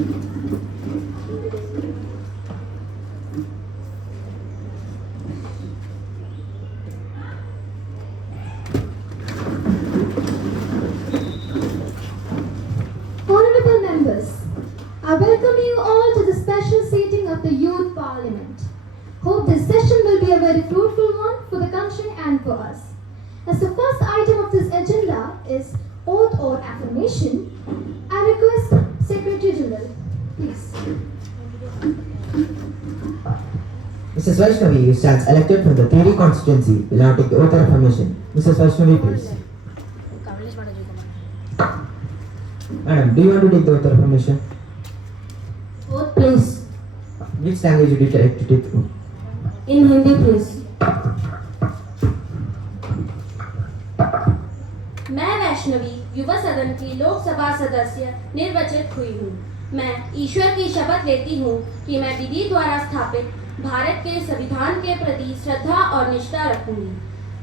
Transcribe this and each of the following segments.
Honorable members, I welcome you all to the special seating of the Youth Parliament. Hope this session will be a very fruitful one for the country and for us. As the first item of this agenda is oath or affirmation, I request Secretary General, please. Mrs. Vaishnavi, who stands elected from the Theory constituency, will now take the oath of affirmation. Mrs. Vaishnavi, please. Madam, do you want to take the oath of affirmation? Oath, please. Which language would you like to take? In Hindi, please. मैं वैष्णवी युवा सदन की लोकसभा सदस्य निर्वाचित हुई हूँ। मैं ईश्वर की शपथ लेती हूँ कि मैं विधि द्वारा स्थापित भारत के संविधान के प्रति श्रद्धा और निष्ठा रखूंगी,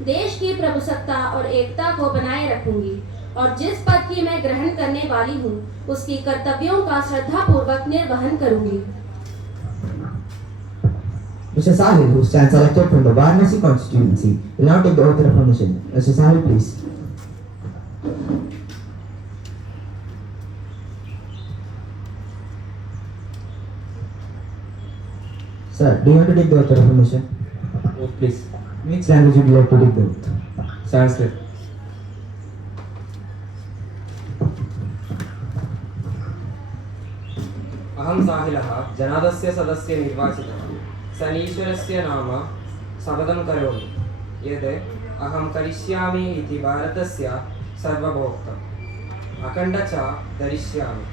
देश की प्रभुसत्ता और एकता को बनाए रखूंगी और जिस पद की मैं ग्रहण करने वाली हूँ उसकी कर्तव्यों का श्रद्धापूर्वक निर्वहन करूंगी। Mr. Sahil, who stands elected from the Varanasi constituency, will now take the oath of affirmation. Mr. Sahil, please. Sir, do you want to take the oath of affirmation? Oath, please. Which language would you like to take the oath? Sanskrit. अहं साहिलः जनादस्य सदस्य निर्वाचितः सनीश्वरस्य नाम शपथं करोमि यत् अहं करिष्यामि इति भारतस्य सर्वभौमत्वम् अखण्डं च धरिष्यामि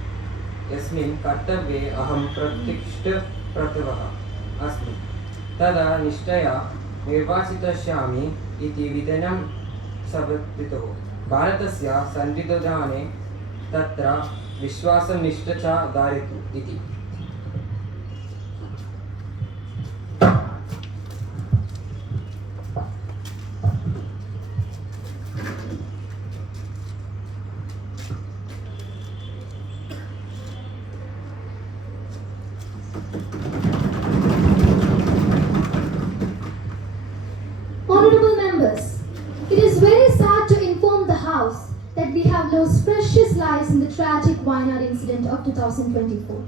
यस्मिन् कर्तव्ये अहं प्रतिष्ठप्रतिभः अस्मि तदा निष्ठया निर्वाचितस्यामि इति विधानं शपथितो भारतस्य संविधाने तत्र विश्वासनिष्ठ च धारयतु इति। Honorable members, it is very sad to inform the House that we have lost precious lives in the tragic Wayanad incident of 2024.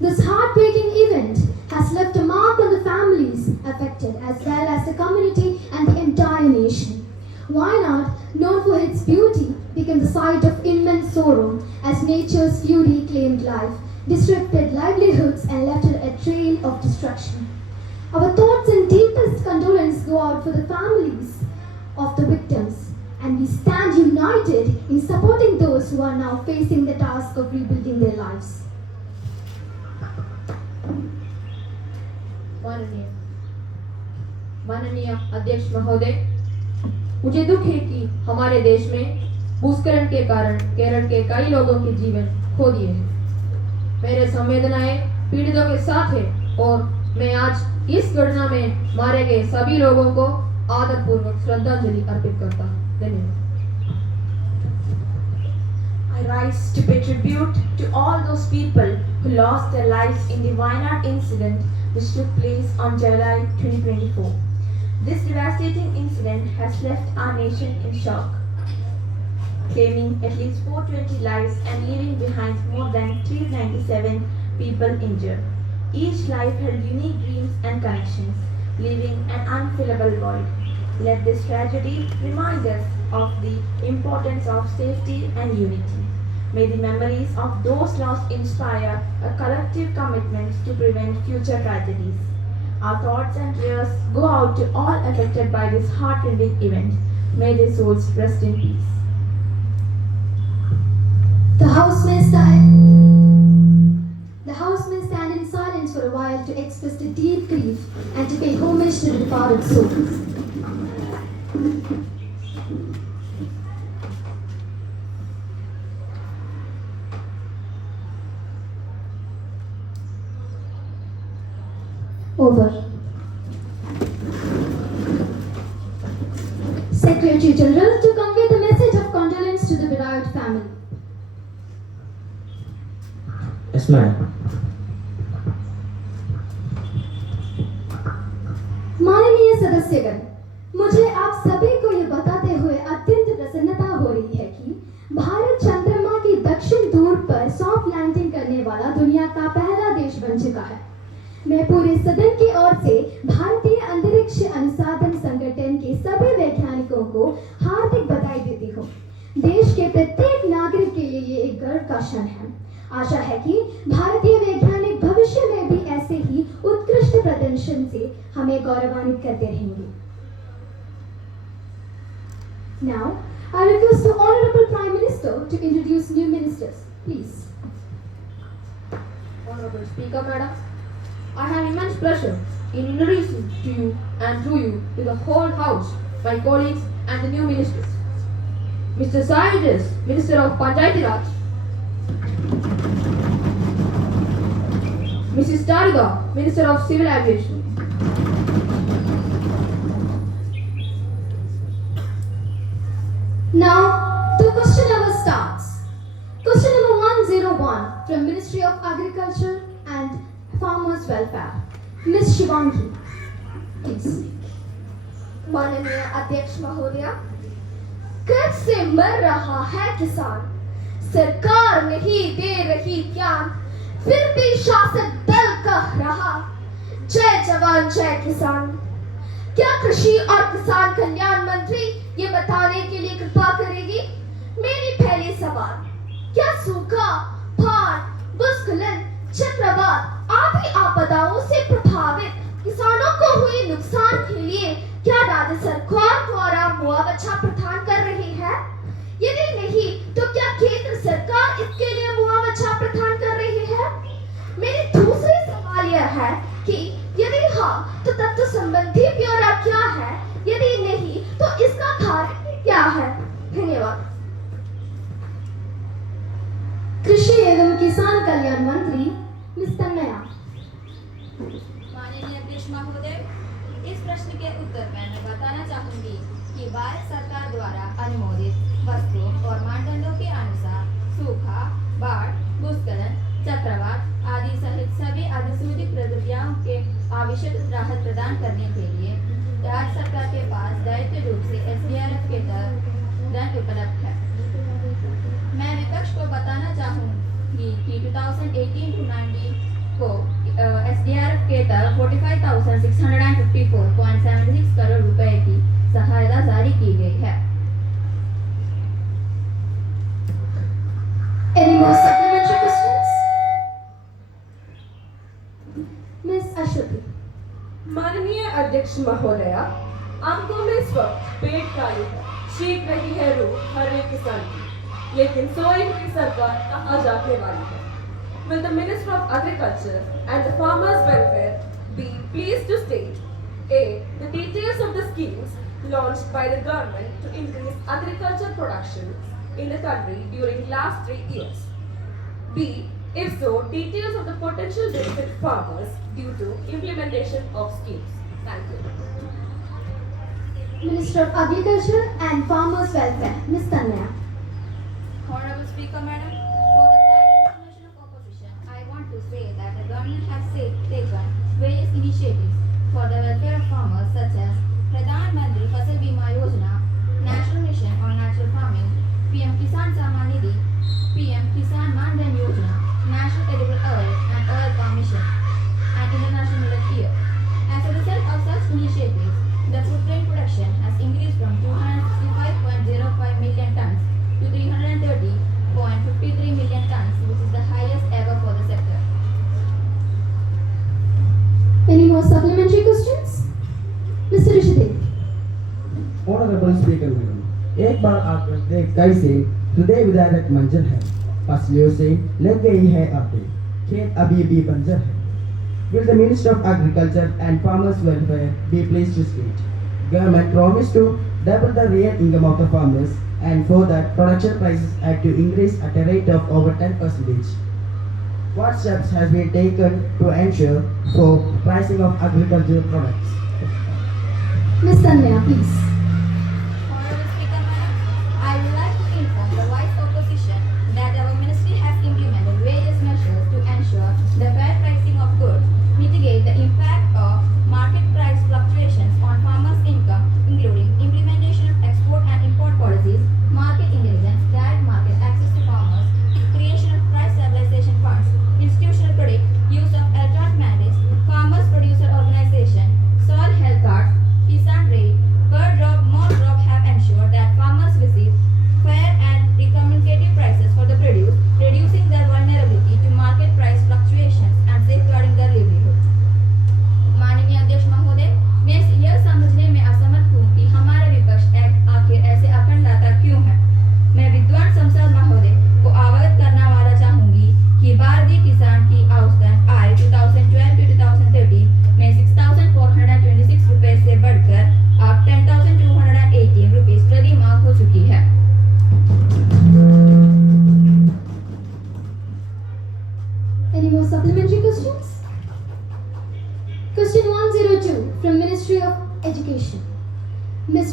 This heartbreaking event has left a mark on the families affected as well as the community and the entire nation. Wayanad, known for its beauty, became the site of immense sorrow as nature's fury claimed life, disrupted livelihoods and left a trail of destruction. Our thoughts and deepest condolence go out for the families of the victims, and we stand united in supporting those who are now facing the task of rebuilding their lives. माननीय अध्यक्ष महोदय, मुझे दुख है कि हमारे देश में भूस्खलन के कारण केरल के कई लोगों के जीवन खो दिए हैं। मेरे संवेदनाएं पीड़ितों के साथ है और मैं आज इस घटना में मारे गए सभी लोगों को आदरपूर्वक श्रद्धांजलि अर्पित करता हूँ। धन्यवाद। I rise to pay tribute to all those people who lost their lives in the Wayanad incident which took place on July 2024. This devastating incident has left our nation in shock, claiming at least 420 lives and leaving behind more than 397 people injured. Each life held unique dreams and connections, leaving an unfillable void. Let this tragedy remind us of the importance of safety and unity. May the memories of those lost inspire a collective commitment to prevent future tragedies. Our thoughts and prayers go out to all affected by this heartrending event. May their souls rest in peace. The House may stand in silence for a while to express the deep grief and to pay homage to the departed souls. Over. Secretary General to convey the message of condolence to the bereaved family. Yes, ma'am. माननीय सदस्यगण, मुझे आप सभी को ये बताते हुए अत्यंत प्रसन्नता हो रही है कि भारत चंद्रमा की दक्षिण ध्रुव पर सॉफ्ट लैंडिंग करने वाला दुनिया का पहला देश बन चुका है। मैं पूरे सदन की ओर से भारतीय अंतरिक्ष अनुसंधान संगठन के सभी वैज्ञानिकों को हार्दिक बधाई देती हूँ। देश के प्रत्येक नागरिक के लिए ये एक गर्व का क्षण है। आशा है कि भारतीय वैज्ञानिक भविष्य में भी ऐसे ही उत्कृष्ट प्रदर्शन से हमें गौरवान्वित करते रहेंगे। Now, I request the Honorable Prime Minister to introduce new ministers. Please. Honorable Speaker, Madam, I have immense pleasure in introducing to you and through you to the whole House, my colleagues and the new ministers. Mr. Sayajas, Minister of Panchayati Raj. Mrs. Tariga, Minister of Civil Aviation. Now, the question hour starts. Question number 101 from Ministry of Agriculture and Farmers Welfare. Ms. Shivangi, please. माननीय अध्यक्ष महोदय, कर्ज से मर रहा है किसान, सरकार नहीं दे रही ज्ञान, फिर भी शासक दल कह रहा जय जवान जय किसान। क्या कृषि और किसान कल्याण मंत्री ये बताने के लिए कृपा करेगी? मेरी पहली सवाल, क्या सूखा, बाढ़, भूस्खलन, चक्रवात आदि आपदाओं से प्रभावित किसानों को हुए नुकसान के लिए क्या राज्य सरकार द्वारा मुआवजा प्रदान कर रही है? यदि नहीं, तो क्या केंद्र सरकार इसके लिए मुआवजा प्रदान कर रही है? मेरी दूसरी सवाल यह है कि यदि हाँ, तो तत्व संबंधी ब्यौरा क्या है? यदि नहीं, तो इसका कारण क्या है? धन्यवाद। कृषि एवं किसान कल्याण मंत्री मिस तन्मया। माननीय अध्यक्ष महोदय, इस प्रश्न के उत्तर में मैं बताना चाहूंगी कि भारत सरकार द्वारा अनुमोदित वस्तुओं और मानदंडों के अनुसार सूखा, बाढ़, भूस्खलन, चक्रवात आदि सहित सभी आकस्मिक प्रकृतियों के आवश्यक राहत प्रदान करने के लिए राज्य सरकार के पास दायित्व रूप से SDRF के तहत धन उपलब्ध है। मैं विपक्ष को बताना चाहूंगी कि 2018-19 को SDRF के तहत 45,654.76 करोड़ रुपए की सहायता जारी की गई है। Any more supplementary questions? Miss Ashwati. माननीय अध्यक्ष महोदया, आंखों में इस वक्त पेट काली है, चीख रही है रूह हर एक किसान की, लेकिन सोई हुई सरकार कहाँ जाने वाली है? Will the Minister of Agriculture and the Farmers Welfare be pleased to state A. The details of the schemes launched by the government to increase agriculture production in the country during last 3 years. B. If so, details of the potential benefit farmers due to implementation of schemes. Thank you. Minister of Agriculture and Farmers Welfare, Ms. Tanya. Honorable Speaker, Madam, for the kind information of opposition, I want to say that the government has taken various initiatives for the welfare of farmers such as Pradhan Mantri Fasal Bima Yojana, National Mission on Natural Farming, PM Kisan Samman Nidhi, PM Kisan Man Dhan Yojana, National Edible Oil and Oil Palm Mission, and International Millet Year. As a result of such initiatives, the food grain production has increased from 265.05 million tons to 330.53 million tons, which is the highest ever for the sector. Any more supplementary questions? Mr. Rishikesh. Honorable Speaker Madam, एक बार आकर देख कैसे हृदय विदारक मंजर है, फसलों से लग गई है आटे, खेत अभी भी बंजर है। Will the Minister of Agriculture and Farmers Welfare be pleased to state? Government promised to double the real income of the farmers, and for that production prices had to increase at a rate of over 10%. What steps has been taken to ensure for pricing of agricultural products? Ms. Tanya, please. Honorable Speaker, Madam, I would like to inform the Vice Opposition that our ministry has implemented various measures to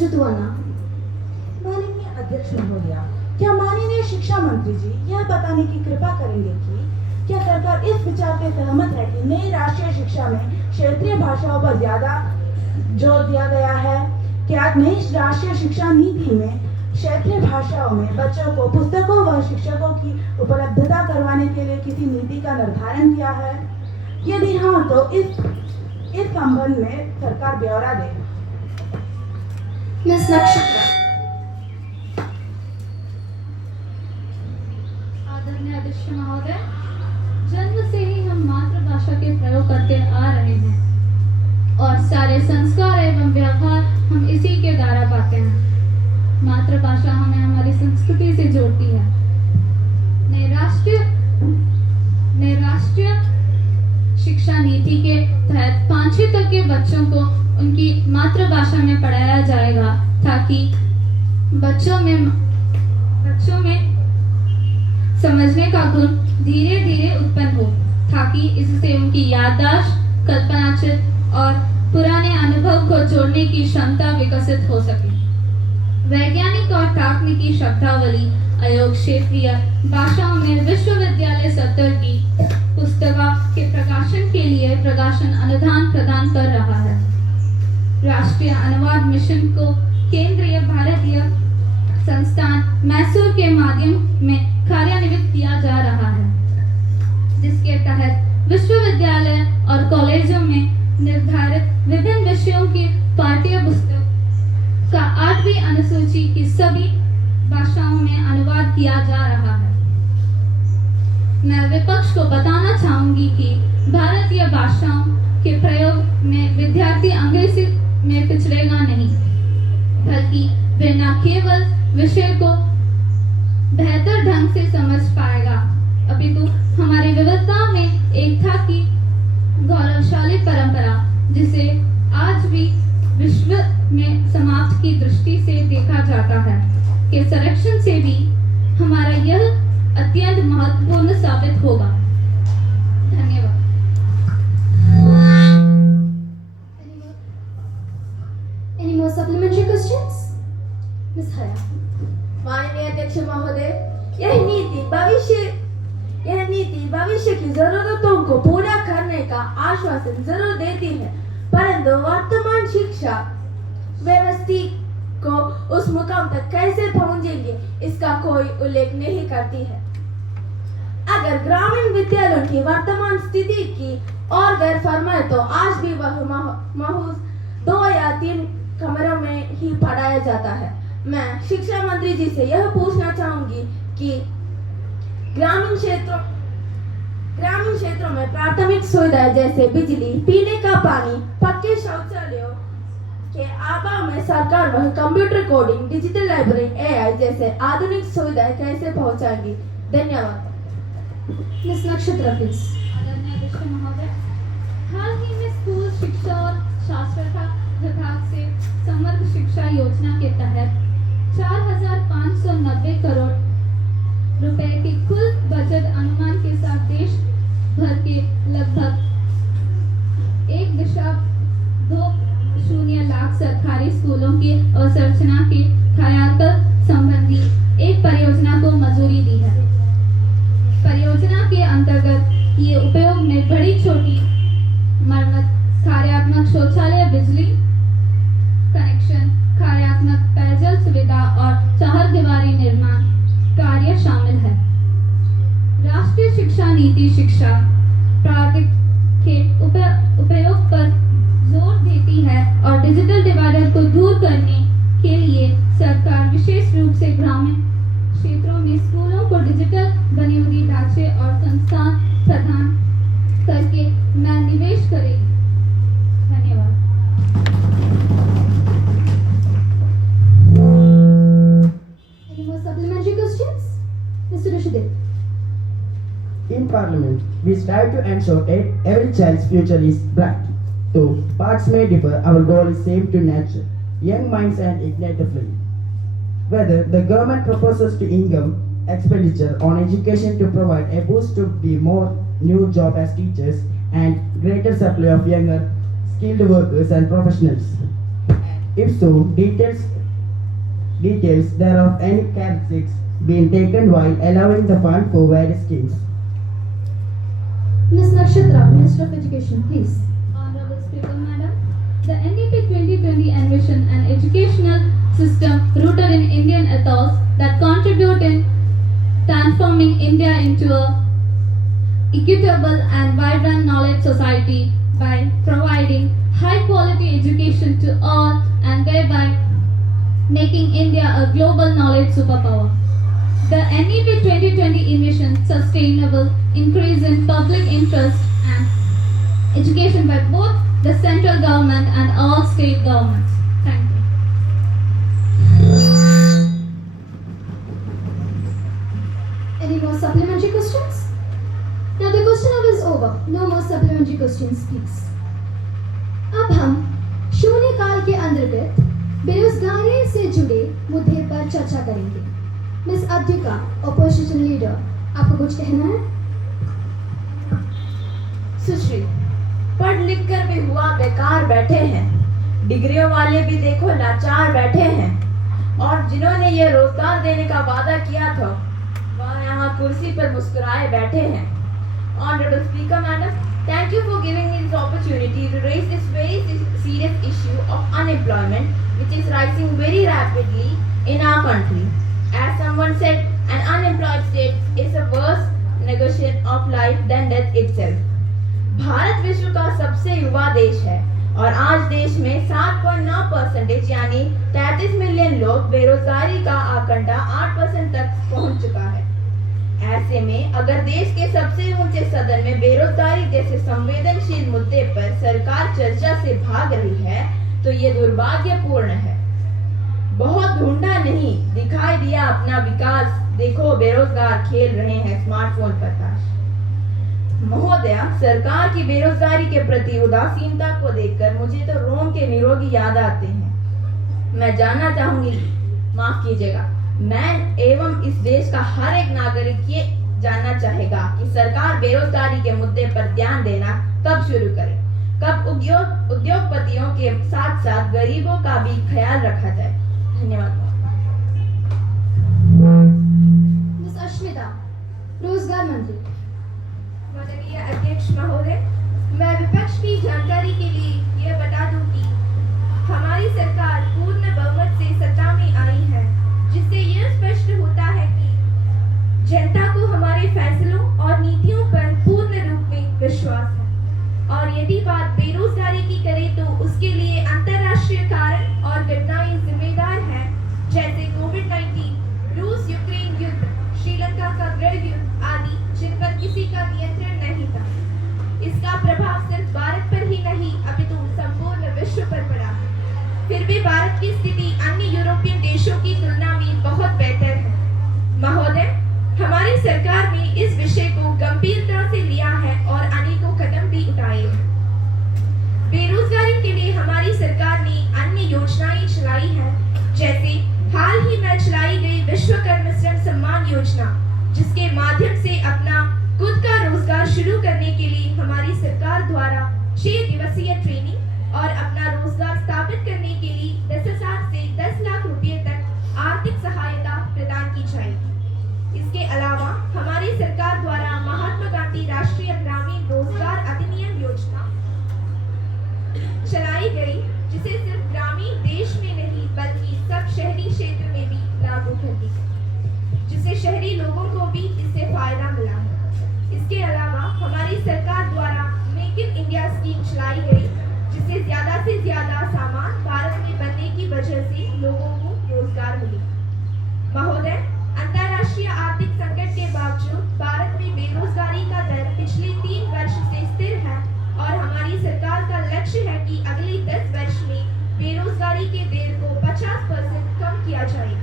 Ms. Rituana. माननीय अध्यक्ष महोदया, क्या माननीय शिक्षा मंत्री जी यह बताने की कृपा करेंगे कि क्या सरकार इस विचार पे सहमत है कि नई राष्ट्रीय शिक्षा में क्षेत्रीय भाषाओं पर ज्यादा जोर दिया गया है? क्या नई राष्ट्रीय शिक्षा नीति में क्षेत्रीय भाषाओं में बच्चों को पुस्तकों व शिक्षकों की उपलब्धता करवाने के लिए किसी नीति का निर्धारण किया है? यदि हाँ, तो इस संबंध में सरकार ब्यौरा दे। Ms. Nakshatra. आदरणीय अध्यक्ष महोदय, जन्म से ही हम मातृभाषा के प्रयोग करते आ रहे हैं और सारे संस्कार एवं व्यवहार हम इसी के द्वारा पाते हैं। मातृभाषा हमें हमारी संस्कृति से जोड़ती है। नई राष्ट्रीय शिक्षा नीति के तहत 5वीं तक के बच्चों को उनकी मातृभाषा में पढ़ाया जाएगा ताकि बच्चों में समझने का गुण धीरे धीरे उत्पन्न हो, ताकि इससे उनकी याददाश्त, कल्पनाचित और पुराने अनुभव को जोड़ने की क्षमता विकसित हो सके। वैज्ञानिक और तकनीकी शब्दावली आयोग क्षेत्रीय भाषाओं में विश्वविद्यालय स्तर की पुस्तिका के प्रकाशन के लिए प्रकाशन अनुदान प्रदान कर रहा है। राष्ट्रीय अनुवाद मिशन को केंद्रीय भारतीय संस्थान मैसूर के माध्यम में कार्यान्वित किया जा रहा है, जिसके तहत विश्वविद्यालय और कॉलेजों में निर्धारित विभिन्न विषयों की पाठ्य पुस्तक का 8वीं अनुसूची की सभी भाषाओं में अनुवाद किया जा रहा है। मैं विपक्ष को बताना चाहूंगी कि भारतीय भाषाओं के प्रयोग में विद्यार्थी अंग्रेजी में पिछड़ेगा नहीं, बल्कि वे न केवल विषय को बेहतर ढंग से समझ पाएगा, अपितु हमारी विविधता में एकता की गौरवशाली परंपरा, जिसे आज भी विश्व में समाप्त की दृष्टि से देखा जाता है, के संरक्षण से भी हमारा यह अत्यंत महत्वपूर्ण साबित होगा। धन्यवाद। Any more supplementary questions? Ms. Haya. माननीय अध्यक्ष महोदय, यह नीति भविष्य की जरूरतों को पूरा करने का आश्वासन जरूर देती है, परंतु वर्तमान शिक्षा व्यवस्था को उस मुकाम तक कैसे पहुंचेंगे इसका कोई उल्लेख नहीं करती है। अगर ग्रामीण विद्यालयों की वर्तमान स्थिति की और गैर फरमाए तो आज भी वह महज 2 या 3 कमरों में ही पढ़ाया जाता है। मैं शिक्षा मंत्री जी से यह पूछना चाहूंगी कि ग्रामीण क्षेत्रों में प्राथमिक सुविधाएं जैसे बिजली, पीने का पानी, पक्के शौचालयों के अभाव में सरकार वह computer coding, digital library, AI जैसे आधुनिक सुविधाएं कैसे पहुंचाएगी? धन्यवाद। Ms. Nakshatra, please. आदरणीय अध्यक्ष महोदय, हाल ही में स्कूल शिक्षा और साक्षरता विभाग से समग्र शिक्षा योजना के तहत 4,590 करोड़ रुपए के कुल बजट अनुमान के साथ देश भर के लगभग 1.20 लाख सरकारी स्कूलों की अवसंरचना के कार्यान्वयन संबंधी एक परियोजना को मंजूरी दी है। परियोजना के अंतर्गत ये उपयोग में बड़ी छोटी मरम्मत, कार्यात्मक शौचालय, बिजली कनेक्शन, कार्यात्मक पेयजल सुविधा और चारदीवारी निर्माण कार्य शामिल है। राष्ट्रीय शिक्षा नीति शिक्षा प्रौद्योगिकी के उपयोग पर जोर देती है और डिजिटल डिवाइडर को दूर करने के लिए सरकार विशेष रूप से ग्रामीण क्षेत्रों में स्कूलों को डिजिटल बुनियादी ढांचे और संस्थान प्रदान करके निवेश करेगी। धन्यवाद। Any more supplementary questions? Mr. Rishidev. In Parliament, we strive to ensure that every child's future is bright. Though paths may differ, our goal is same to nurture young minds and ignite the flame. Whether the government proposes to income expenditure on education to provide a boost to be more new job as teachers and greater supply of younger skilled workers and professionals, and If so, details thereof any characteristics being taken while allowing the fund for various schemes. Ms. Nakshatra, Minister of Education, please. Honorable Speaker, Madam, the NEP 2020 envision an educational system rooted in Indian ethos that contribute in transforming India into a equitable and vibrant knowledge society by providing high quality education to all and thereby making India a global knowledge superpower. The NEP 2020 envisions sustainable increase in public interest and education by both the central government and all state governments. Thank you. Any more supplementary questions? Now the question hour is over. No more supplementary questions, please. अब हम शून्यकाल के अंतर्गत बेरोजगारी से जुड़े मुद्दे पर चर्चा करेंगे। मिस अब्दिका, ऑपोजिशन लीडर, आपको कुछ कहना है? सुश्री, पढ़ लिख कर भी हुआ बेकार बैठे हैं, डिग्रियों वाले भी देखो लाचार बैठे हैं, और जिन्होंने ये रोजगार देने का वादा किया था वह यहाँ कुर्सी पर मुस्कुराए बैठे हैं। Honorable Speaker, Madam, thank you for giving me this opportunity to raise this very serious issue of unemployment, which is rising very rapidly in our country. As someone said, an unemployed state is a worse negotiation of life than death itself. Bharat विश्व का सबसे युवा देश है और आज देश में 7.9% यानी 33 मिलियन लोग बेरोजगारी का आंकड़ा 8% तक पहुंच चुका है। ऐसे में अगर देश के सबसे ऊंचे सदन में बेरोजगारी जैसे संवेदनशील मुद्दे पर सरकार चर्चा से भाग रही है तो ये दुर्भाग्यपूर्ण है। बहुत ढूंढा नहीं, दिखाई दिया अपना विकास, देखो बेरोजगार खेल रहे हैं स्मार्टफोन पर ताश। महोदया, सरकार की बेरोजगारी के प्रति उदासीनता को देखकर मुझे तो रोम के निरोगी याद आते हैं। मैं जानना चाहूंगी, माफ कीजिएगा, मैं एवं इस देश का हर एक नागरिक ये जानना चाहेगा कि सरकार बेरोजगारी के मुद्दे पर ध्यान देना कब शुरू करे, कब उद्योगपतियों के साथ साथ गरीबों का भी ख्याल रखा जाए। धन्यवाद। मिस अश्मिता, रोजगार मंत्री। माननीय अध्यक्ष महोदय, मैं विपक्ष की जानकारी के लिए यह बता दूं कि हमारी सरकार पूर्ण बहुमत से सत्ता में आई है, जिससे यह स्पष्ट होता है कि जनता को हमारे फैसलों और नीतियों पर पूर्ण रूप में विश्वास है। और यदि बात बेरोजगारी की करें तो उसके लिए अंतर्राष्ट्रीय कारण और घटनाएं जिम्मेदार हैं, जैसे कोविड-19, रूस यूक्रेन युद्ध, श्रीलंका का गृह युद्ध आदि, जिन पर किसी का नियंत्रण नहीं था। इसका प्रभाव सिर्फ भारत पर ही नहीं अपितु संपूर्ण विश्व पर पड़ा। फिर भी भारत की स्थिति अन्य यूरोपियन देशों की तुलना में बहुत बेहतर है। महोदय, हमारी सरकार ने इस विषय को गंभीरता से लिया है और अनेकों कदम भी उठाए हैं। बेरोजगारी के लिए हमारी सरकार ने अन्य योजनाएं चलाई हैं, जैसे हाल ही में चलाई गई विश्वकर्मा श्रम सम्मान योजना, जिसके माध्यम से अपना खुद का रोजगार शुरू करने के लिए हमारी सरकार द्वारा 6 दिवसीय ट्रेनिंग और अपना रोजगार स्थापित करने के लिए 10,000 से 10 लाख रुपए तक आर्थिक सहायता प्रदान की जाएगी। इसके अलावा हमारी सरकार द्वारा महात्मा गांधी राष्ट्रीय ग्रामीण रोजगार अधिनियम योजना चलाई गई, जिसे सिर्फ ग्रामीण देश में नहीं बल्कि सब शहरी क्षेत्र में भी लागू कर दी गई, जिससे शहरी लोगों को भी इससे फायदा मिला है। इसके अलावा हमारी सरकार द्वारा मेक इन इंडिया स्कीम चलाई गई, जिससे ज्यादा से ज्यादा सामान भारत में बनने की वजह से लोगों को रोजगार मिली। महोदय, अंतर्राष्ट्रीय आर्थिक संकट के बावजूद भारत में बेरोजगारी का दर पिछले 3 वर्ष से स्थिर है और हमारी सरकार का लक्ष्य है कि अगले 10 वर्ष में बेरोजगारी के दर को 50% कम किया जाए।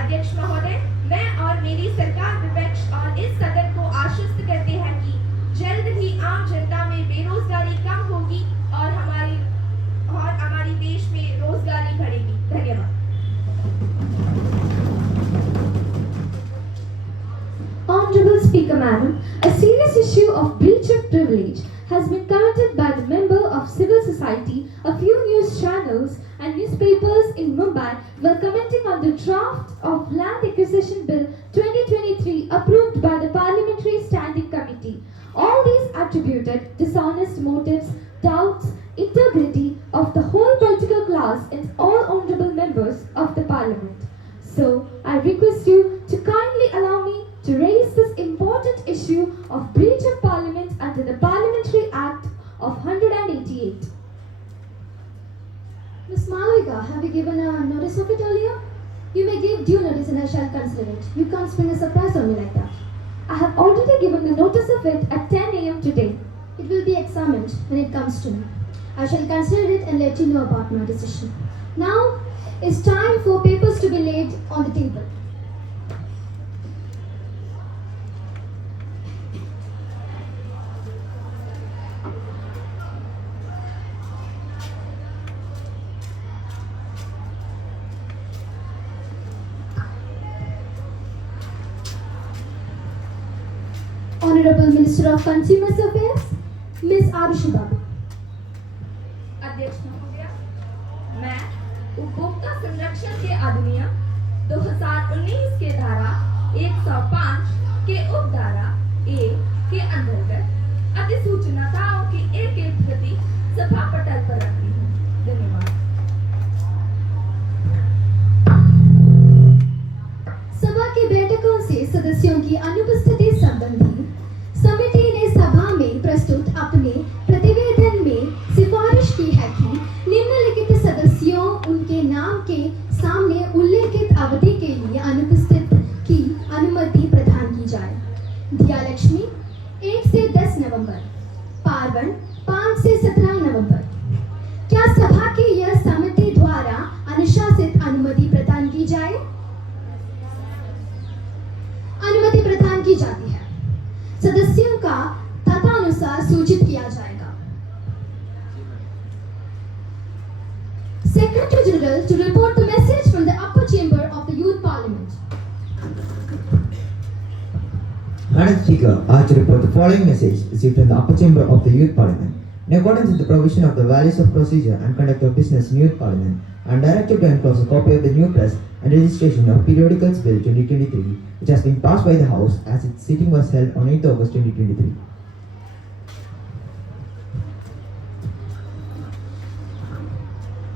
अध्यक्ष महोदय, मैं और मेरी सरकार विपक्ष और इस सदन को आश्वस्त करते हैं कि जल्द ही आम जनता में बेरोजगारी कम होगी और हमारी देश में रोजगारी बढ़ेगी। धन्यवाद। Honorable Speaker, Madam, a serious issue of breach of privilege has been committed by the member of civil society, a few news channels and newspapers in Mumbai were commenting on the draft of Land Acquisition Bill 2023 approved by the Parliamentary Standing Committee. All these attributed dishonest motives, doubts, integrity of the whole political class and all honorable members of the Parliament. So, I request you to kindly allow me to raise this important issue of breach of Parliament under the Parliamentary Act of 188. Miss Malavika, have you given a notice of it earlier? You may give due notice and I shall consider it. You can't spring a surprise on me like that. I have already given the notice of it at 10 a.m. today. It will be examined when it comes to me. I shall consider it and let you know about my decision. Now, it's time for papers to be laid on the table. Honorable Minister of Consumer Affairs, Ms. Arushi Babu. अध्यक्ष महोदय, मैं उपभोक्ता संरक्षण के अधिनियम 2019 के धारा 105 के उपधारा 1 के अंतर्गत अधिसूचनाओं की एक प्रति सभा पटल पर रखती हूँ। धन्यवाद। सभा की बैठकों से सदस्यों की अनुपस्थिति संबंधी समिति ने सभा में प्रस्तुत अपने प्रतिवेदन में सिफारिश की है कि निम्नलिखित सदस्यों उनके नाम के सामने उल्लेखित अवधि के लिए अनुपस्थित की अनुमति प्रदान की जाए। दिया लक्ष्मी 1 से 10 नवंबर, पार्वण 5 से 17 नवंबर। क्या सभा की यह समिति द्वारा अनुशासित अनुमति प्रदान की जाए? अनुमति प्रदान की जाती है। सदस्यों का तदनुसार सूचित किया जाएगा। Secretary General to report the message from the upper chamber of the Youth Parliament. Madam Speaker, I to report the following message received from the upper chamber of the Youth Parliament. In accordance with the provision of the values of procedure and conduct of business in Youth Parliament, I am directed to enclose a copy of the new press and registration of Periodicals Bill 2023, which has been passed by the House as its sitting was held on 8th August 2023.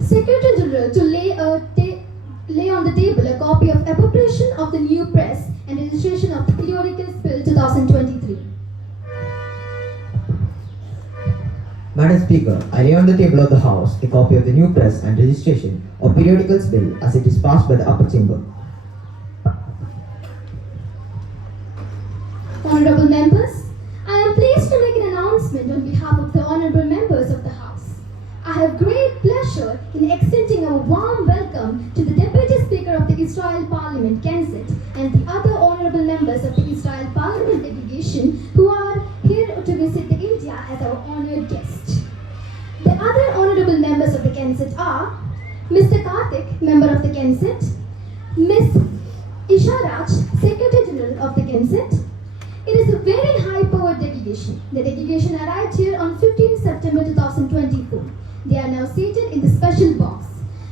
Secretary General to lay on the table a copy of appropriation of the new press and registration of Periodicals Bill 2023. Madam Speaker, I lay on the table of the House a copy of the new press and registration of Periodicals Bill as it is passed by the upper chamber. Honorable members, I am pleased to make an announcement on behalf of the honorable members of the House. I have great pleasure in extending a warm welcome to the Deputy Speaker of the Israel Parliament, Knesset, and the other honorable members of the Israel Parliament delegation who are here to visit the India as our honored guest. The other honorable members of the Knesset are Mr. Karthik, member of the Knesset, Ms. Isha Raj, Secretary General of the Knesset. It is a very high-powered delegation. The delegation arrived here on 15 September 2024. They are now seated in the special box.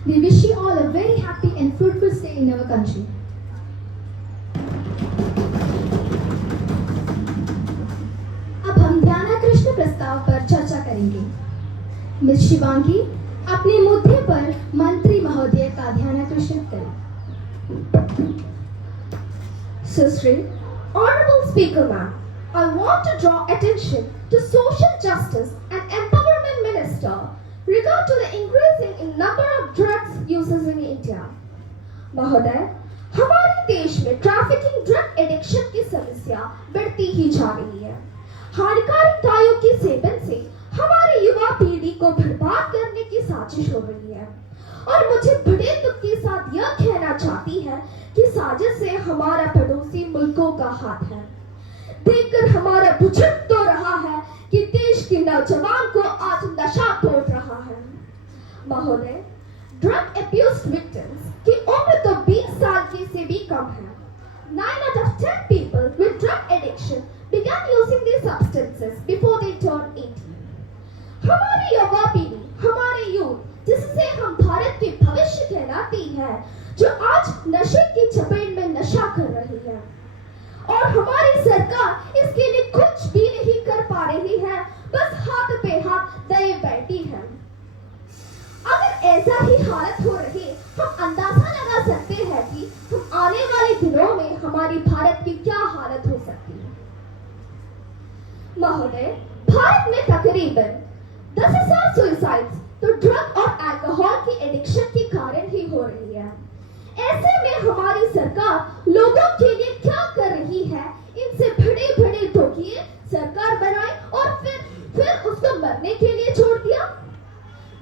We wish you all a very happy and fruitful stay in our country. अब हम ध्यानाकृष्ण प्रस्ताव पर चर्चा करेंगे। Miss Shivangi अपने मुद्दे पर मंत्री महोदय का ध्यानाकर्षण करें। Susri, Honorable Speaker Ma'am, I want to draw attention to Social Justice and Empowerment Minister regard to the increasing in number of drugs users in India. महोदय, हमारे देश में ट्रैफिकिंग ड्रग एडिक्शन की समस्या बढ़ती ही जा रही है। हानिकारक दवाइयों के सेवन से हमारी युवा पीढ़ी को बर्बाद करने की साजिश हो रही है और मुझे बड़े दुख के साथ यह कहना चाहती है कि साजिश से हमारा पड़ोसी मुल्कों का हाथ है। देखकर हमारा बुझुर्ग तो रहा है कि देश के नौजवान को आज नशा तोड़ रहा है। महोदय, ड्रग अब्यूज विक्टिम्स की उम्र तो 20 साल की से भी कम है। 9 out of 10 people with drug addiction began using these substances before they turned 18. हमारी युवा पीढ़ी, हमारे यूथ, जिससे हम भारत के और हमारी सरकार इसके लिए कुछ भी नहीं कर पा रही है, बस हाथ पे हाथ दए बैठी है। अगर ऐसा ही हालत हो रही, हम अंदाजा लगा सकते हैं कि हम आने वाले दिनों में हमारी भारत की क्या हालत हो सकती है। महोदय, भारत में तकरीबन 10,000 सुसाइड्स तो ड्रग और अल्कोहल की एडिक्शन के कारण ही हो रही है। ऐसे में हमारी सरकार लोगों के लिए क्या कर रही है? इनसे बड़े बड़े ठोकिए सरकार बनाई और फिर उसको मरने के लिए छोड़ दिया।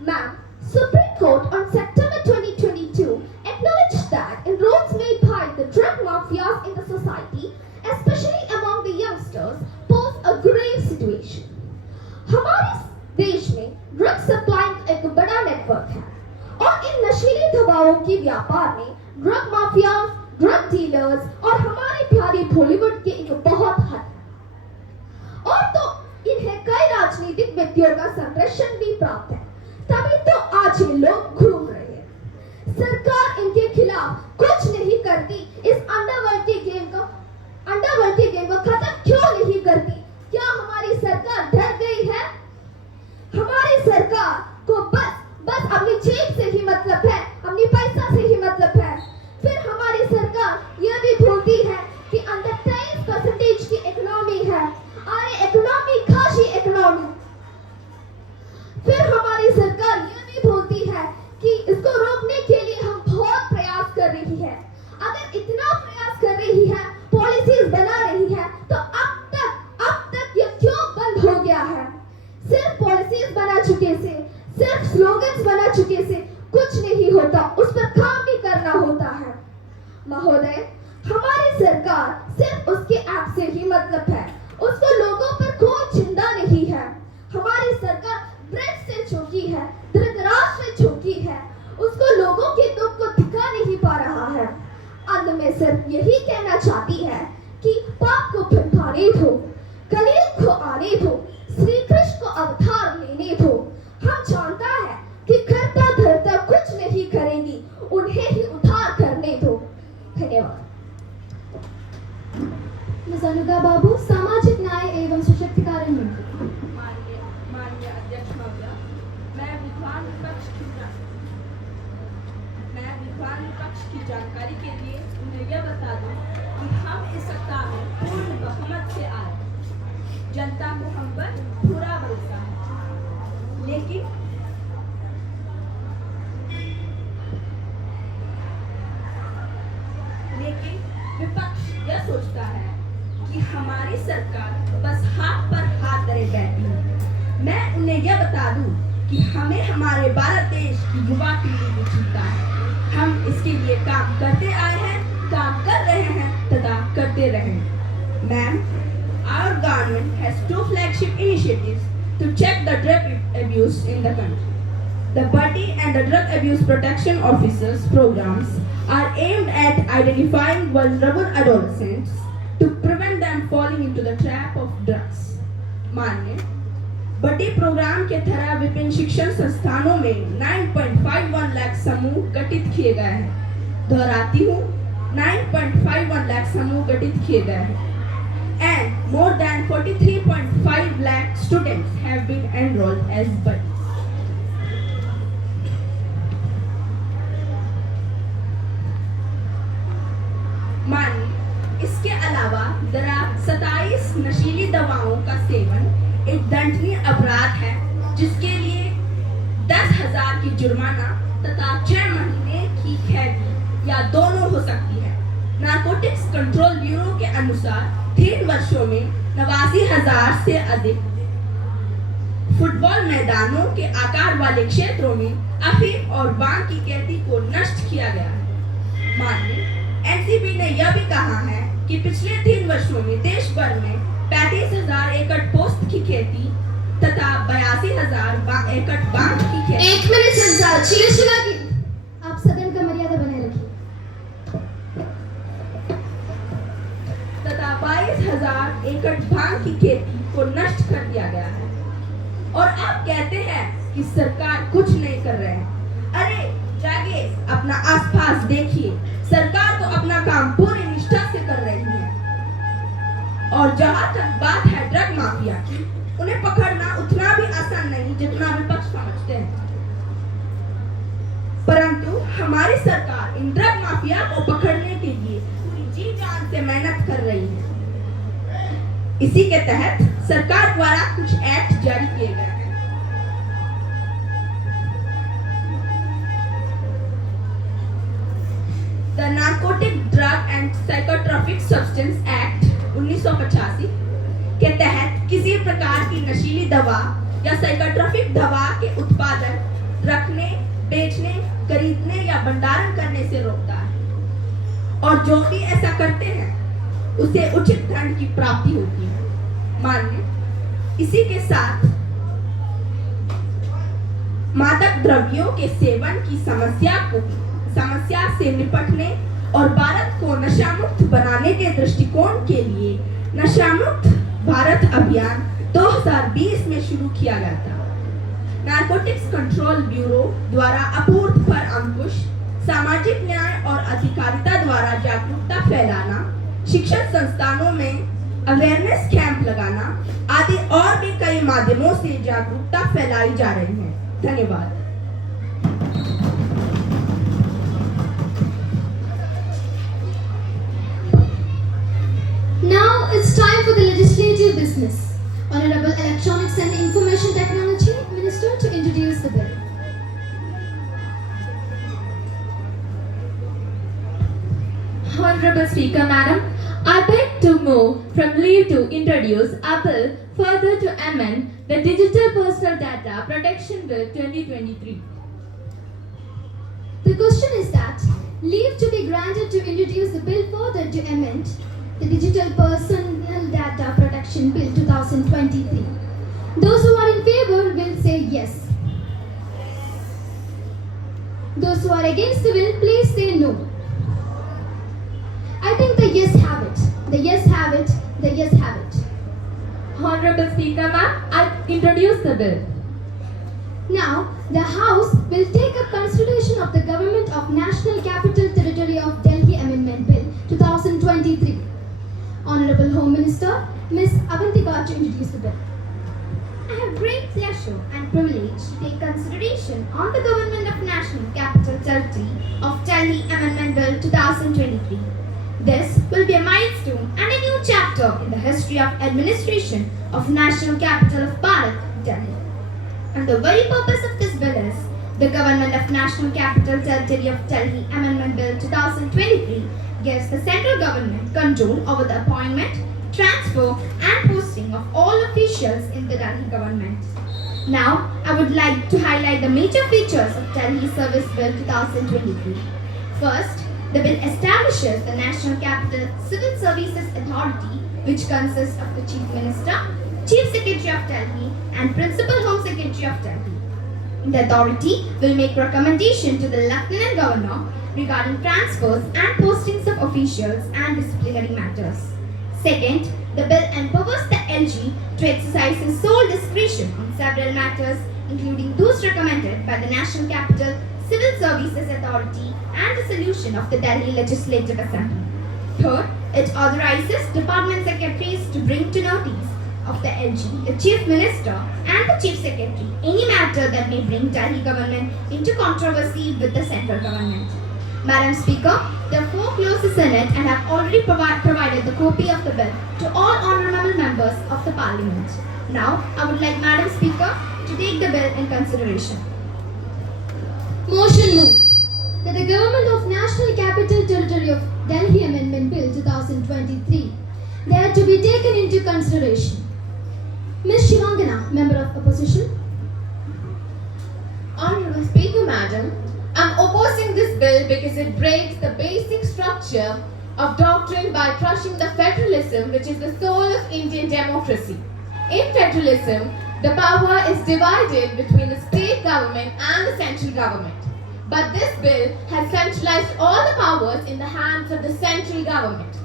Ma'am, Supreme Court on September 2022 acknowledged that inroads made by the drug mafias in the society, especially among the youngsters, pose a grave situation. हमारे देश में ड्रग सप्लाई एक बड़ा नेटवर्क है और इन नशीली दवाओं के व्यापार में ड्रग माफियाज, ड्रग डीलर्स और हमारे प्यारे बॉलीवुड के एक बहुत हद है। और तो इन्हें कई राजनीतिक व्यक्तियों का संरक्षण भी प्राप्त है, तभी तो आज ये लोग घूम रहे हैं। सरकार इनके खिलाफ कुछ नहीं करती। इस अंडरवर्ल्ड के गेम को खत्म क्यों नहीं करती? क्या हमारी सरकार डर गई है? हमारी सरकार को बस अपनी जेब से ही मतलब है, अपनी पैसा से ही मतलब है। फिर हमारी सरकार यह भी भूलती है कि अंदर 23% की इकोनॉमी है, अरे इकोनॉमी खासी इकोनॉमी। फिर हमारी सरकार यह भी भूलती है कि इसको रोकने के लिए हम बहुत प्रयास कर रही है। अगर इतना प्रयास कर रही है, पॉलिसीज बना रही है, तो अब तक ये क्यों बंद हो गया है? सिर्फ पॉलिसीज बना चुके से, सिर्फ स्लोगन्स बना चुके से कुछ नहीं होता, उस पर काम भी करना होता है। महोदय, हमारी सरकार सिर्फ उसके ऐप से ही मतलब है, उसको लोगों पर कोई चिंता नहीं है। हमारी सरकार ब्रेड से चौकी है, धृतराष्ट्र से चौकी है, उसको लोगों के दुख को दिखा नहीं पा रहा है। अंत में सिर्फ यही कहना चाहती है कि पाप को फटकाने दो, कलयुग को आने दो, श्री कृष्ण को अवतार लेने दो। हम जानता है कि करता धरता कुछ नहीं करेंगी, उन्हें ही उद्धार करने दो। धन्यवाद। मिस अनुगा बाबू, सामाजिक न्याय एवं सशक्तिकरण मंत्री। माननीय अध्यक्ष महोदय, मैं विद्वान विपक्ष की जानकारी के लिए उन्हें यह बता दूं कि हम इस सत्ता में पूर्ण बहुमत से आए। जनता को हम पर पूरा भरोसा है, लेकिन विपक्ष यह सोचता है कि हमारी सरकार बस हाथ पर हाथ धरे बैठी है। मैं उन्हें यह बता दूं कि हमें हमारे भारत देश की युवा पीढ़ी को चिंता है। हम इसके लिए काम करते आए हैं, काम कर रहे हैं तथा करते रहेंगे। Ma'am, our government has 2 flagship initiatives to check the drug abuse in the country. The Buddy and the Drug Abuse Protection Officers programs are aimed at identifying vulnerable adolescents to prevent them falling into the trap of drugs. मानिए, बड़ी programme के तहत विभिन्न शिक्षण संस्थानों में 9.51 लाख समूह गठित किए गए हैं। दोहराती हूँ, 9.51 लाख समूह गठित किए गए हैं। And more than 43.5 lakh students have been enrolled as buddies. इसके अलावा दरा 27 नशीली दवाओं का सेवन एक दंडनीय अपराध है, जिसके लिए 10,000 की जुर्माना तथा 6 महीने की कैद या दोनों हो सकती है। नारकोटिक्स कंट्रोल ब्यूरो के अनुसार 3 वर्षों में 89,000 से अधिक फुटबॉल मैदानों के आकार वाले क्षेत्रों में अफीम और भांग की खेती को नष्ट किया गया है। माननीय एनसीबी ने यह भी कहा है कि पिछले 3 वर्षों में देश भर में 35,000 एकड़ पोस्त की खेती तथा 82,000 एकड़ भांग की खेती। 1 मिनट संसार शिवा की आप सदन का मर्यादा बनाए रखिए। तथा 22,000 एकड़ भांग की खेती को नष्ट कर दिया गया है। और आप कहते हैं कि सरकार कुछ नहीं कर रहे हैं। अरे जागे, अपना आसपास देखिए, सरकार तो अपना काम पूरी निष्ठा से कर रही है। और जहां तक बात है ड्रग माफिया की, उन्हें पकड़ना उतना भी आसान नहीं जितना विपक्ष समझते हैं। परंतु हमारी सरकार इन ड्रग माफिया को पकड़ने के लिए पूरी जी जान से मेहनत कर रही है। इसी के तहत सरकार द्वारा कुछ एक्ट जारी किए गए हैं। The narcotic drug and psychotropic substance act 1985 के तहत किसी प्रकार की नशीली दवा या साइकोट्रोपिक दवा के उत्पादन, रखने, बेचने, खरीदने या भंडारण करने से रोकता है और जो भी ऐसा करते हैं उसे उचित दंड की प्राप्ति होती है। मान्य इसी के साथ मादक द्रव्यों के सेवन की समस्या से निपटने और भारत को नशा मुक्त बनाने के दृष्टिकोण के लिए नशा मुक्त भारत अभियान 2020 में शुरू किया गया था। नारकोटिक्स कंट्रोल ब्यूरो द्वारा अपूर्व पर अंकुश, सामाजिक न्याय और अधिकारिता द्वारा जागरूकता फैलाना, शिक्षण संस्थानों में अवेयरनेस कैंप लगाना आदि और भी कई माध्यमों से जागरूकता फैलाई जा रही है। धन्यवाद। Now it's time for the legislative business. Honorable Electronics and Information Technology Minister to introduce the bill. Honorable Speaker, Madam, I beg to move from leave to introduce a bill further to amend the Digital Personal Data Protection Bill 2023. The question is that leave to be granted to introduce the bill further to amend the Digital Personal Data Protection Bill 2023. Those who are in favor will say yes. Those who are against the bill, please say no. I think the yes have it. The yes have it. The yes have it. Honorable Speaker, ma'am, I introduce the bill. Now, the House will take up consideration of the Government of National Capital Territory of Delhi Amendment Bill 2023. Honorable Home Minister, Ms. Avantika to introduce the bill. I have great pleasure and privilege to take consideration on the Government of National Capital Territory of Delhi Amendment Bill 2023. This will be a milestone and a new chapter in the history of administration of National Capital of Bharat, Delhi. And the very purpose of this bill is the Government of National Capital Territory of Delhi Amendment Bill 2023 gives the central government control over the appointment, transfer and posting of all officials in the Delhi government. Now, I would like to highlight the major features of Delhi Service Bill 2023. First, the bill establishes the National Capital Civil Services Authority, which consists of the Chief Minister, Chief Secretary of Delhi and Principal Home Secretary of Delhi. The authority will make recommendation to the Lieutenant Governor regarding transfers and postings of officials and disciplinary matters. Second, the bill empowers the LG to exercise his sole discretion on several matters, including those recommended by the National Capital Civil Services Authority and the solution of the Delhi Legislative Assembly. Third, it authorizes department secretaries to bring to notice of the LG, the Chief Minister and the Chief Secretary any matter that may bring Delhi government into controversy with the central government. Madam Speaker, there are 4 clauses in it and have already provided the copy of the bill to all honourable members of the Parliament. Now, I would like Madam Speaker to take the bill in consideration. Motion moved that the Government of National Capital Territory of Delhi Amendment Bill 2023 there to be taken into consideration. Ms. Shivangana, Member of Opposition. Honorable Speaker, Madam, I'm opposing this bill because it breaks the basic structure of doctrine by crushing the federalism which is the soul of Indian democracy. In federalism, the power is divided between the state government and the central government. But this bill has centralized all the powers in the hands of the central government.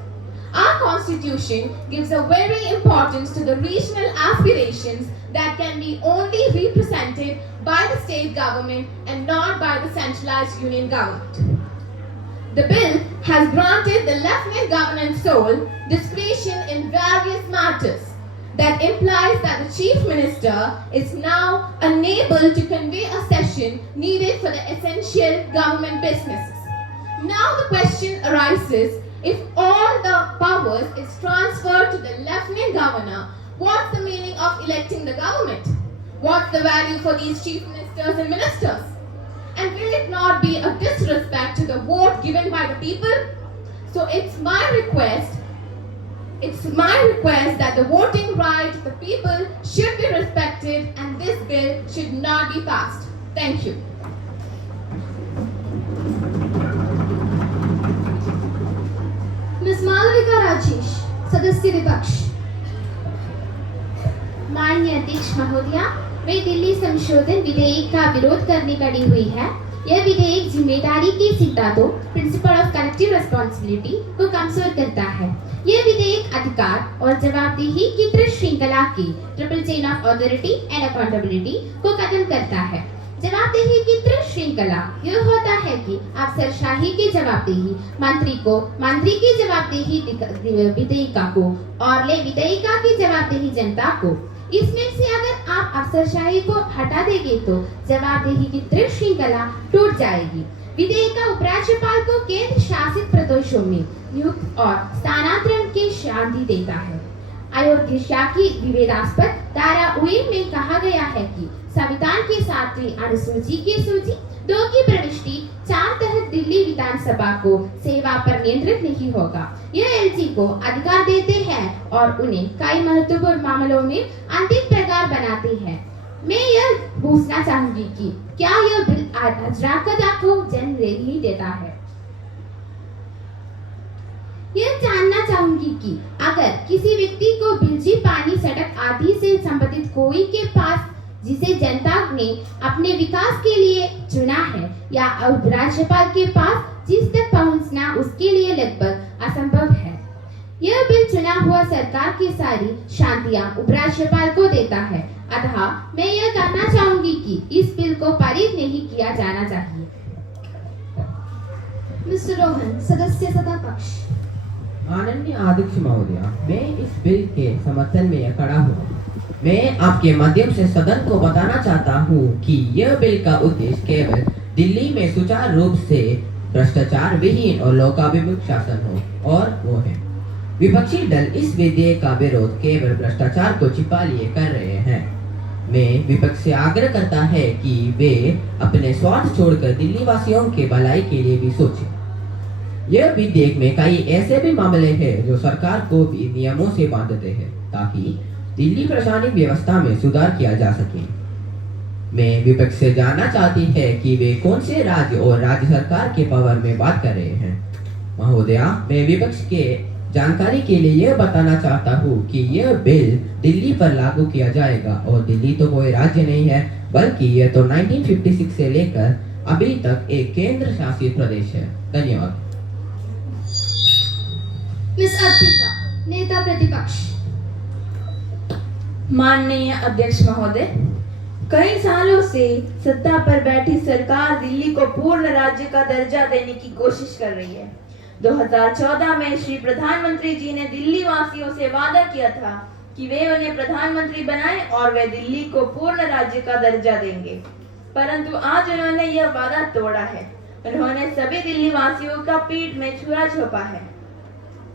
Our constitution gives a very importance to the regional aspirations that can be only represented by the state government and not by the centralized union government. The bill has granted the Lieutenant Governor sole discretion in various various matters. That implies that the Chief Minister is now unable to convey a session needed for the essential government businesses. Now the question arises, if all the powers is transferred to the Lieutenant Governor, what's the meaning of electing the government? What's the value for these Chief Ministers and Ministers? And will it not be a disrespect to the vote given by the people? So it's my request that the voting right of the people should be respected and this bill should not be passed. Thank you. Ms. Malavika Rajesh, सदस्य विपक्ष। माननीय अध्यक्ष महोदया, वे दिल्ली संशोधन विधेयक का विरोध करने खड़ी हुई है। यह विधेयक जिम्मेदारी की सिद्धांतों प्रिंसिपल ऑफ कलेक्टिव रिस्पांसिबिलिटी को कमजोर करता है। यह विधेयक अधिकार और जवाबदेही की त्रिश्रृंखला की triple chain of authority and accountability को खत्म करता है। जवाबदेही की त्रिश्रृंखला यह होता है कि अफसरशाही की जवाबदेही मंत्री को, मंत्री की जवाबदेही विधेयिका को और ले विधेयिका की जवाबदेही जनता को। इसमें से अगर आप अफसरशाही को हटा देंगे तो जवाबदेही की त्रिश्रृंखला टूट जाएगी। विधेयिका उपराज्यपाल को केंद्र शासित प्रदेशों में नियुक्त और स्थानांतरण की शक्ति देता है। अयोध्या की विवादास्पद धारा 19 में कहा गया है कि संविधान की 7वीं अनुसूची की सूची 2 की प्रविष्टि 4 तहत दिल्ली विधानसभा को सेवा पर नियंत्रित नहीं होगा। यह एलजी को अधिकार देते हैं और उन्हें कई महत्वपूर्ण मामलों में अंतिम प्रकार बनाते हैं। मैं यह पूछना चाहूंगी कि क्या यह बिल हजराकदा को जन्म नहीं देता है? यह जानना चाहूंगी कि अगर किसी व्यक्ति को बिजली, पानी, सड़क आदि से संबंधित कोई के पास जिसे जनता ने अपने विकास के लिए चुना है या उपराज्यपाल के पास जिस तक पहुंचना उसके लिए लगभग असंभव है। यह बिल चुना हुआ सरकार की सारी शांतियां उपराज्यपाल को देता है। अतः मैं यह कहना चाहूंगी कि इस बिल को पारित नहीं किया जाना चाहिए। मिस्टर रोहन, सदस्य सत्ता पक्ष। माननीय अध्यक्ष महोदया, मैं इस बिल के समर्थन में खड़ा हूँ। मैं आपके माध्यम से सदन को बताना चाहता हूँ कि यह बिल का उद्देश्य केवल दिल्ली में सुचारू रूप से भ्रष्टाचार विहीन और लोकाभिमुख शासन हो, और वो है विपक्षी दल इस विधेयक का विरोध केवल भ्रष्टाचार को छिपा लिए कर रहे हैं। मैं विपक्ष से आग्रह करता है कि वे अपने स्वार्थ छोड़कर दिल्ली वासियों के भलाई के लिए भी सोचें। यह विधेयक में कई ऐसे भी मामले हैं जो सरकार को भी नियमों से बांधते हैं ताकि दिल्ली प्रशासनिक व्यवस्था में सुधार किया जा सके। मैं विपक्ष से जानना चाहती है कि वे कौन से राज्य और राज्य सरकार के पावर में बात कर रहे हैं। महोदया, मैं विपक्ष के जानकारी के लिए यह बताना चाहता हूँ कि यह बिल दिल्ली पर लागू किया जाएगा और दिल्ली तो कोई राज्य नहीं है, बल्कि यह तो 1956 से लेकर अभी तक एक केंद्र शासित प्रदेश है। धन्यवाद। मिस अर्पिता, नेता प्रतिपक्ष। माननीय अध्यक्ष महोदय, कई सालों से सत्ता पर बैठी सरकार दिल्ली को पूर्ण राज्य का दर्जा देने की कोशिश कर रही है। 2014 में श्री प्रधानमंत्री जी ने दिल्ली वासियों से वादा किया था कि वे उन्हें प्रधानमंत्री बनाएं और वे दिल्ली को पूर्ण राज्य का दर्जा देंगे, परंतु आज उन्होंने यह वादा तोड़ा है। उन्होंने सभी दिल्ली वासियों का पीठ में छुरा छोपा है।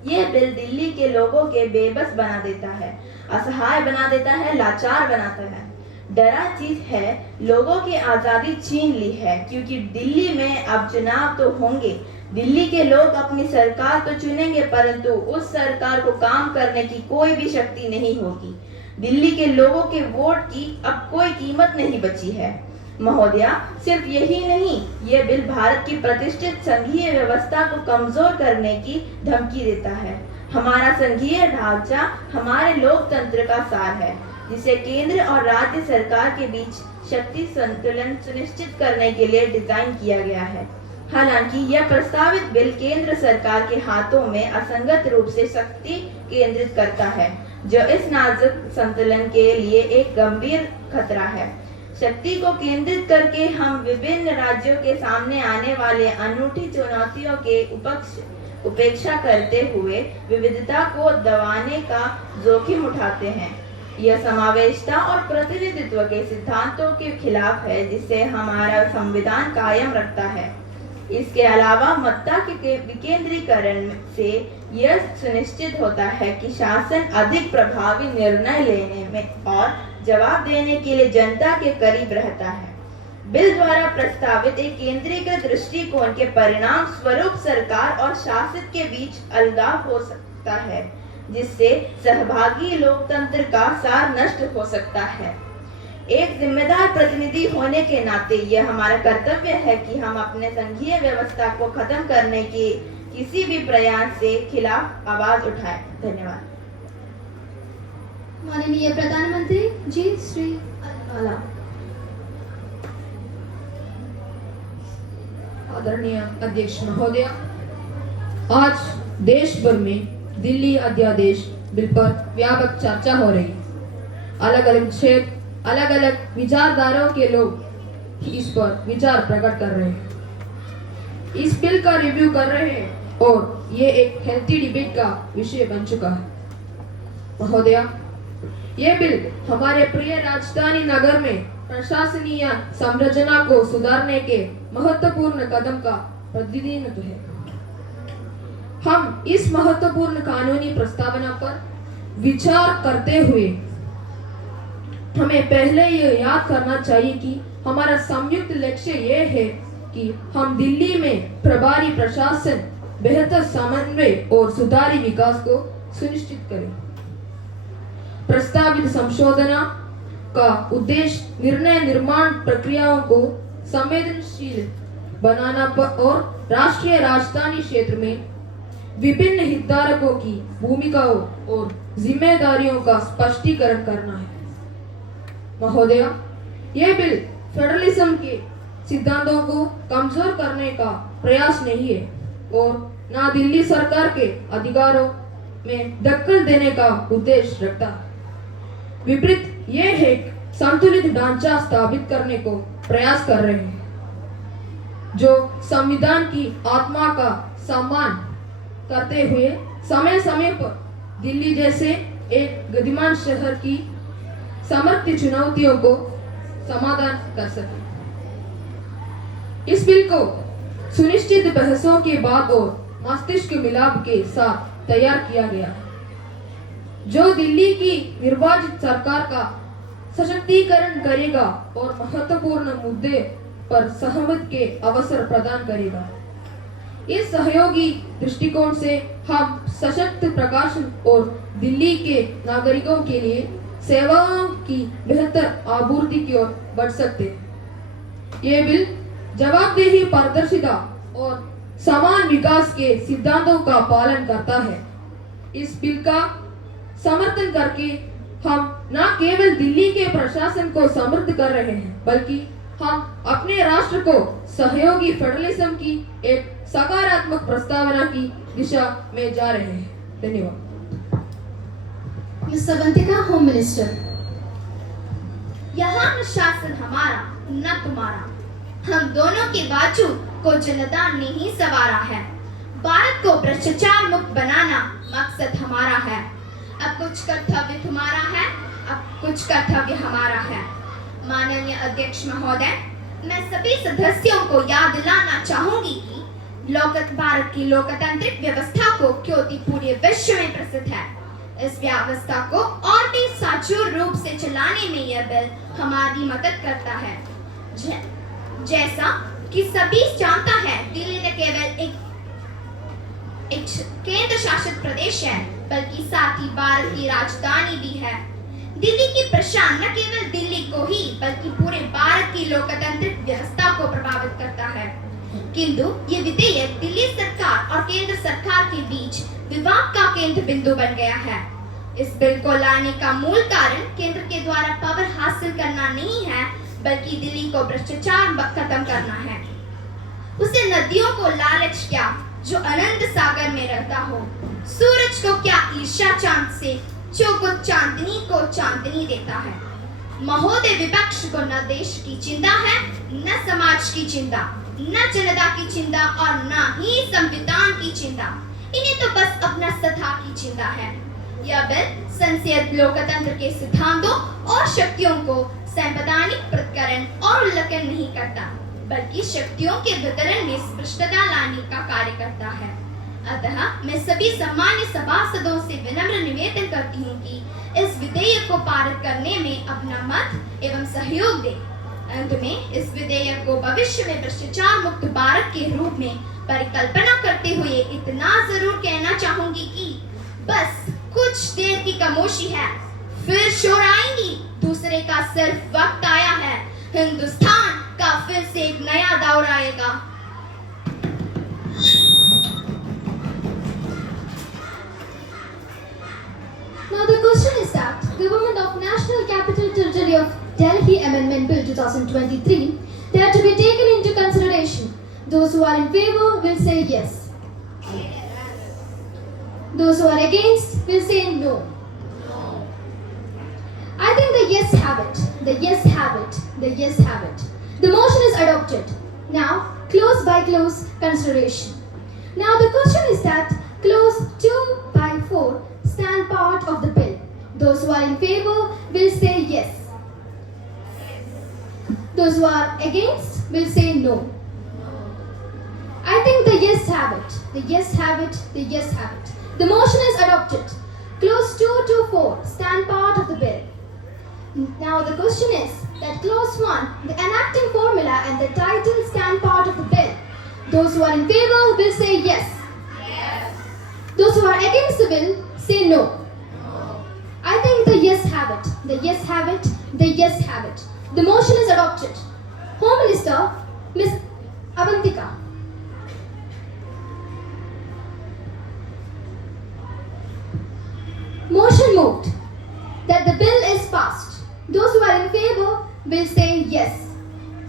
यह बिल दिल्ली के लोगों के बेबस बना देता है, असहाय बना देता है, लाचार बनाता है। डरा चीज है, लोगों की आजादी छीन ली है, क्योंकि दिल्ली में अब चुनाव तो होंगे। दिल्ली के लोग अपनी सरकार तो चुनेंगे, परंतु उस सरकार को काम करने की कोई भी शक्ति नहीं होगी। दिल्ली के लोगों के वोट की अब कोई कीमत नहीं बची है। महोदया, सिर्फ यही नहीं, ये बिल भारत की प्रतिष्ठित संघीय व्यवस्था को कमजोर करने की धमकी देता है। हमारा संघीय ढांचा हमारे लोकतंत्र का सार है, जिसे केंद्र और राज्य सरकार के बीच शक्ति संतुलन सुनिश्चित करने के लिए डिजाइन किया गया है। हालांकि यह प्रस्तावित बिल केंद्र सरकार के हाथों में असंगत रूप से शक्ति केंद्रित करता है, जो इस नाजुक संतुलन के लिए एक गंभीर खतरा है। शक्ति को केंद्रित करके हम विभिन्न राज्यों के सामने आने वाले अनूठी चुनौतियों के उपक्ष उपेक्षा करते हुए विविधता को दबाने का जोखिम उठाते हैं। यह समावेशिता और प्रतिनिधित्व के सिद्धांतों के खिलाफ है जिसे हमारा संविधान कायम रखता है। इसके अलावा मत्ता के विकेंद्रीकरण से यह सुनिश्चित होता है कि शासन अधिक प्रभावी निर्णय लेने में और जवाब देने के लिए जनता के करीब रहता है। बिल द्वारा प्रस्तावित एक केंद्रीकृत दृष्टिकोण के परिणाम स्वरूप सरकार और शासक के बीच अलगाव हो सकता है, जिससे सहभागी लोकतंत्र का सार नष्ट हो सकता है। एक जिम्मेदार प्रतिनिधि होने के नाते यह हमारा कर्तव्य है कि हम अपने संघीय व्यवस्था को खत्म करने के किसी भी प्रयास से खिलाफ आवाज उठाएं। धन्यवाद। माननीय प्रधानमंत्री जी श्री अलवाला। आदरणीय अध्यक्ष महोदय, आज देश भर में दिल्ली अध्यादेश बिल पर व्यापक चर्चा हो रही। अलग अलग क्षेत्र, अलग अलग विचारधाराओं के लोग इस पर विचार प्रकट कर रहे हैं, इस बिल का रिव्यू कर रहे हैं और ये एक हेल्थी डिबेट का विषय बन चुका है। महोदय, ये बिल हमारे प्रिय राजधानी नगर में प्रशासनीय संरचना को सुधारने के महत्वपूर्ण कदम का प्रतिनिधित्व है। हम इस महत्वपूर्ण कानूनी प्रस्तावना पर विचार करते हुए हमें पहले यह याद करना चाहिए कि हमारा संयुक्त लक्ष्य यह है कि हम दिल्ली में प्रभारी प्रशासन, बेहतर समन्वय और सुधारी विकास को सुनिश्चित करें। प्रस्तावित संशोधन का उद्देश्य निर्णय निर्माण प्रक्रियाओं को संवेदनशील बनाना और राष्ट्रीय राजधानी क्षेत्र में विभिन्न हितधारकों की भूमिकाओं और जिम्मेदारियों का स्पष्टीकरण करना है। महोदय, यह बिल फेडरलिज्म के सिद्धांतों को कमजोर करने का प्रयास नहीं है और न दिल्ली सरकार के अधिकारों में दखल देने का उद्देश्य रखता है। विपरीत यह एक संतुलित ढांचा स्थापित करने को प्रयास कर रहे हैं, जो संविधान की आत्मा का सम्मान करते हुए समय समय पर दिल्ली जैसे एक गतिमान शहर की समर्थ चुनौतियों को समाधान कर सके। इस बिल को सुनिश्चित बहसों के बाद और मस्तिष्क मिलाप के साथ तैयार किया गया है, जो दिल्ली की निर्वाचित सरकार का सशक्तिकरण करेगा और महत्वपूर्ण मुद्दे पर सहमति के अवसर प्रदान करेगा। इस सहयोगी दृष्टिकोण से हम सशक्त प्रकाशन और दिल्ली के नागरिकों के लिए सेवाओं की बेहतर आपूर्ति की ओर बढ़ सकते हैं। ये बिल जवाबदेही, पारदर्शिता और समान विकास के सिद्धांतों का पालन करता है। इस बिल का समर्थन करके हम न केवल दिल्ली के प्रशासन को समृद्ध कर रहे हैं, बल्कि हम अपने राष्ट्र को सहयोगी फेडरलिज्म की एक सकारात्मक प्रस्तावना की दिशा में जा रहे हैं। धन्यवाद। Miss Avantika, home minister. यहाँ न शासन हमारा न तुम्हारा, हम दोनों के बाजू को जनता ने ही संवारा है। भारत को भ्रष्टाचार मुक्त बनाना मकसद हमारा है। अब कुछ कर्तव्य तुम्हारा है, अब कुछ कर्तव्य हमारा है। माननीय अध्यक्ष महोदय, मैं सभी सदस्यों को याद दिलाना चाहूंगी कि भारत की लोकतांत्रिक व्यवस्था को क्योंकि पूरे विश्व में प्रसिद्ध है। इस व्यवस्था को और भी सचोट रूप से चलाने में यह बिल हमारी मदद करता है। जैसा कि सभी जानता है, दिल्ली न केवल एक केंद्र शासित प्रदेश है, बल्कि साथ ही भारत की राजधानी भी है। दिल्ली की प्रशासन न केवल दिल्ली को ही बल्कि पूरे भारत की लोकतांत्रिक व्यवस्था को प्रभावित करता है। किंतु ये विधेयक दिल्ली सरकार और केंद्र सरकार के बीच विवाद का केंद्र बिंदु बन गया है। इस बिल को लाने का मूल कारण केंद्र के द्वारा पावर हासिल करना नहीं है, बल्कि दिल्ली को भ्रष्टाचार खत्म करना है। उसे नदियों को लालच क्या जो अनंत सागर में रहता हो, सूरज को क्या ईर्ष्या चांद से जो कुछ चांदनी को चांदनी देता है। महोदय, विपक्ष को न देश की चिंता है, न समाज की चिंता, न जनता की चिंता और न ही संविधान की चिंता। इन्हें तो बस अपना सत्ता की चिंता है। यह बिल संसदीय लोकतंत्र के सिद्धांतों और शक्तियों को संवैधानिक प्रतिकरण और उल्लंघन नहीं करता, बल्कि शक्तियों के वितरण में स्पष्टता लाने का कार्य करता है। अतः मैं सभी सम्मान्य सभासदों से विनम्र निवेदन करती हूँ कि इस विधेयक को पारित करने में अपना मत एवं सहयोग दें। अंत में इस विधेयक को भविष्य में भ्रष्टाचार मुक्त भारत के रूप में परिकल्पना करते हुए इतना जरूर कहना चाहूंगी कि बस कुछ देर की खामोशी है, फिर शोर आएंगी। दूसरे का सिर्फ वक्त आया है, हिंदुस्तान का फिर से एक नया दौर आएगा। Now the question is that Government of National Capital Territory of Delhi Amendment Bill 2023, they are to be taken into consideration. Those who are in favor will say yes. Those who are against will say no. I think the yes have it. The yes have it. The yes have it. The motion is adopted. Now, clause by clause consideration. Now the question is that clause 2 by 4 stand part of the bill. Those who are in favor will say yes. Those who are against will say no. I think the yes have it. The yes have it. The yes have it. The motion is adopted. Clause 2 to 4 stand part of the bill. Now the question is that clause 1, the enacting formula and the title stand part of the bill. Those who are in favor will say yes. Yes. Those who are against the bill say no. I think the yes have it. The yes have it. The yes have it. The motion is adopted. Home Minister, Ms. Avantika. Motion moved that the bill is passed. Those who are in favor will say yes.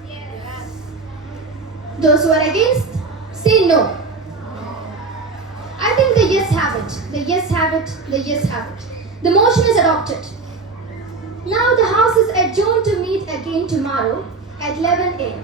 Yes. Those who are against say no. I think the yes have it. The yes have it. The yes have it. The motion is adopted. Now the House is adjourned to meet again tomorrow at 11 a.m.